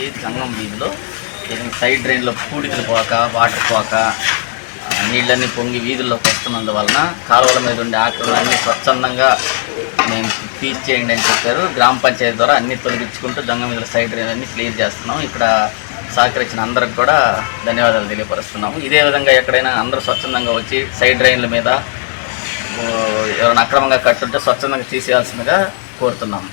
వచ్చి జంగం వీధిలో సైడ్ డ్రైన్లో పూడికలు పోక వాటర్ పోక నీళ్ళన్నీ పొంగి వీధుల్లోకి వస్తున్నందువలన కాలువల మీద ఉండే ఆకులన్నీ స్వచ్ఛందంగా మేము తీర్చేయండి అని చెప్పారు. గ్రామ పంచాయతీ ద్వారా అన్ని తొలగించుకుంటూ జంగం వీధుల సైడ్ డ్రైన్ అన్ని క్లియర్ చేస్తున్నాం. ఇక్కడ సహకరించిన అందరికి కూడా ధన్యవాదాలు తెలియపరుస్తున్నాము. ఇదే విధంగా ఎక్కడైనా అందరూ స్వచ్ఛందంగా వచ్చి సైడ్ డ్రైన్ల మీద ఎవరైనా అక్రమంగా కట్టుంటే స్వచ్ఛందంగా తీసేయాల్సిందిగా కోరుతున్నాము.